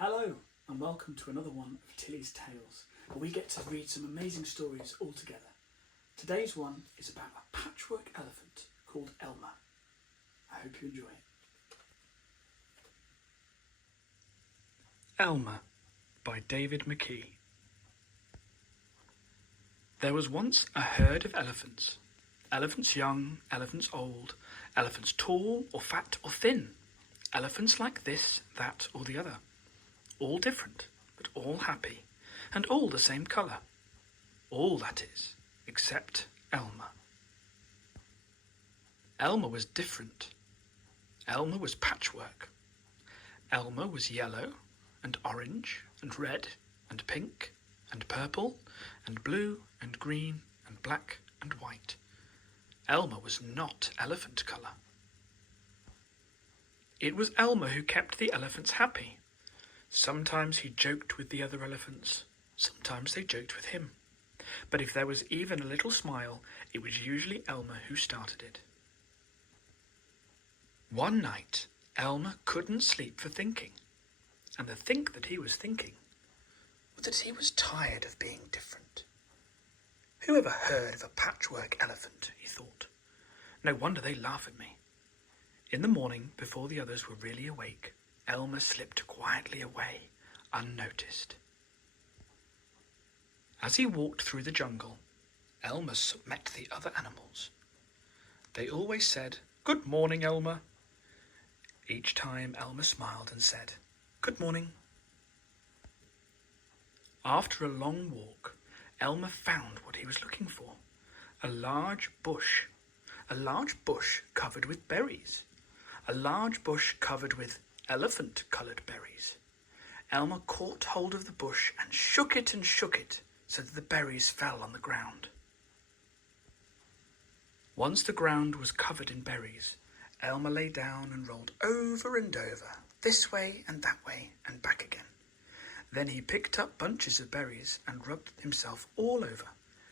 Hello and welcome to another one of Tilley's Tales, where we get to read some amazing stories all together. Today's one is about a patchwork elephant called Elmer. I hope you enjoy it. Elmer by David McKee. There was once a herd of elephants. Elephants young, elephants old, elephants tall or fat or thin, elephants like this, that or the other. All different, but all happy, and all the same colour. All, that is, except Elmer. Elmer was different. Elmer was patchwork. Elmer was yellow, and orange, and red, and pink, and purple, and blue, and green, and black, and white. Elmer was not elephant colour. It was Elmer who kept the elephants happy. Sometimes he joked with the other elephants, sometimes they joked with him. But if there was even a little smile, it was usually Elmer who started it. One night, Elmer couldn't sleep for thinking, and the think that he was thinking was that he was tired of being different. Who ever heard of a patchwork elephant, he thought. No wonder they laugh at me. In the morning, before the others were really awake, Elmer slipped quietly away, unnoticed. As he walked through the jungle, Elmer met the other animals. They always said, "Good morning, Elmer." Each time Elmer smiled and said, "Good morning." After a long walk, Elmer found what he was looking for, a large bush covered with berries, a large bush covered with elephant-coloured berries. Elmer caught hold of the bush and shook it so that the berries fell on the ground. Once the ground was covered in berries, Elmer lay down and rolled over and over, this way and that way and back again. Then he picked up bunches of berries and rubbed himself all over,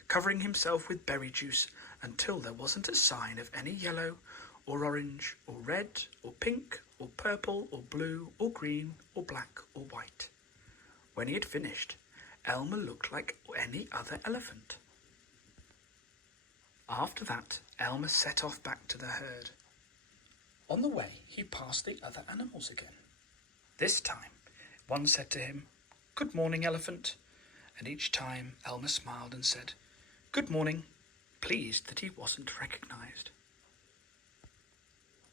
covering himself with berry juice until there wasn't a sign of any yellow or orange or red or pink or purple or blue or green or black or white. When he had finished, Elmer looked like any other elephant. After that, Elmer set off back to the herd. On the way, he passed the other animals again. This time, one said to him, "Good morning, elephant," and each time Elmer smiled and said, "Good morning," pleased that he wasn't recognised.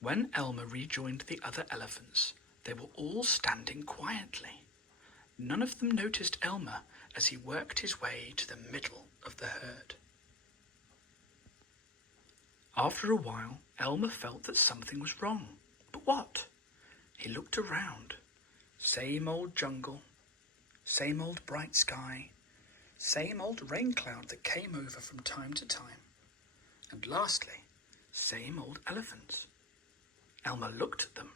When Elmer rejoined the other elephants, they were all standing quietly. None of them noticed Elmer as he worked his way to the middle of the herd. After a while, Elmer felt that something was wrong. But what? He looked around. Same old jungle, same old bright sky, same old rain cloud that came over from time to time. And lastly, same old elephants. Elmer looked at them.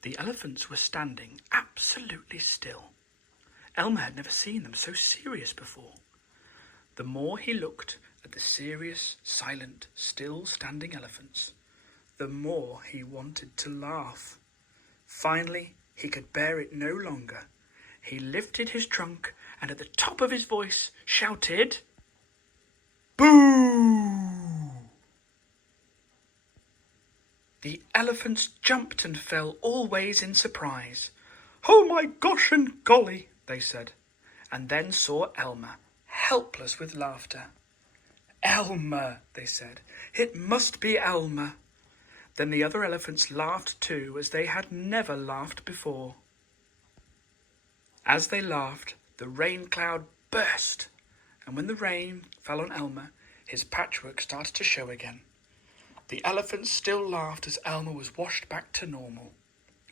The elephants were standing absolutely still. Elmer had never seen them so serious before. The more he looked at the serious, silent, still-standing elephants, the more he wanted to laugh. Finally, he could bear it no longer. He lifted his trunk and at the top of his voice shouted, "Boo!" The elephants jumped and fell all ways in surprise. "Oh my gosh and golly," they said, and then saw Elmer, helpless with laughter. "Elmer," they said. "It must be Elmer." Then the other elephants laughed too, as they had never laughed before. As they laughed, the rain cloud burst, and when the rain fell on Elmer, his patchwork started to show again. The elephants still laughed as Elmer was washed back to normal.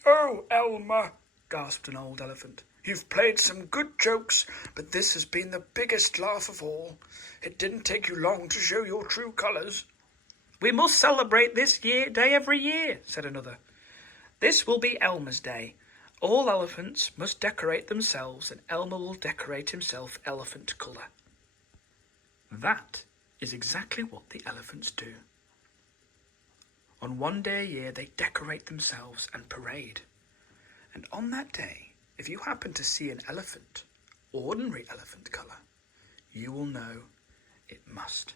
"Oh, Elmer," gasped an old elephant. "You've played some good jokes, but this has been the biggest laugh of all. It didn't take you long to show your true colours." "We must celebrate this day every year," said another. "This will be Elmer's Day. All elephants must decorate themselves, and Elmer will decorate himself elephant colour." That is exactly what the elephants do. On one day a year they decorate themselves and parade. And on that day, if you happen to see an elephant, ordinary elephant colour, you will know it must